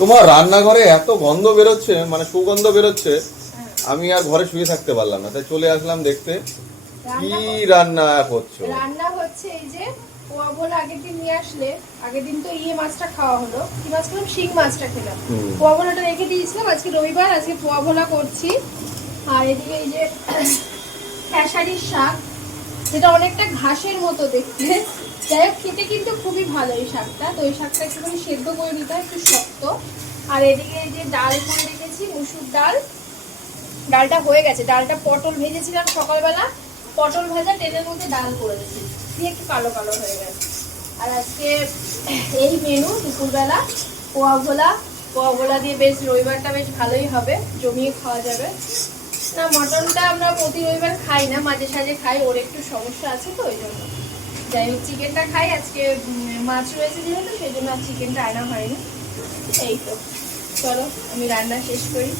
তোমার রান্নাঘরে এত গন্ধ বেরোচ্ছে, মানে সুগন্ধ বেরোচ্ছে, আমি আর ঘরে শুয়ে থাকতে পারলাম না, তাই চলে আসলাম দেখতে কি রান্না করছো। রান্না হচ্ছে এই যে পোয়া ভোলা আগের দিন নিয়ে আসলে, আগের দিন তো মাছটা খাওয়া হলো, কি মাছ খেলাম, শিং মাছটা খেলাম, পোয়া ভোলাটা রেখে দিয়েছিলাম, আজকে রবিবার, আজকে পোয়া ভোলা করছি। আর এদিকে এই যে খেসারির শাক, যেটা অনেকটা ঘাসের মতো দেখতে, যাই হোক খেতে কিন্তু খুবই ভালো এই শাকটা। তো এই শাকটা একটুখানি সেদ্ধ করে নিতে হয়, একটু শক্ত। আর এদিকে এই যে ডাল করে রেখেছি, মুসুর ডাল, ডালটা হয়ে গেছে। ডালটা পটল ভেজেছিলাম সকালবেলা, পটল ভাজা তেলের মধ্যে ডাল করে দিয়েছি, দিয়ে একটু কালো কালো হয়ে গেছে। আর আজকে এই মেনু দুপুরবেলা, পোয়া ভোলা। পোয়া ভোলা দিয়ে বেশ রবিবারটা বেশ ভালোই হবে, জমিয়ে খাওয়া যাবে। না, মটনটা আমরা প্রতি রবিবার খাই না, মাঝে সাঝে খাই, ওর একটু সমস্যা আছে তো ওই জন্য। যাই হোক চিকেনটা খাই, আজকে মাছ রয়েছে যেহেতু সেই জন্য আর চিকেনটা আনা হয়নি। এই তো, চলো আমি রান্না শেষ করি।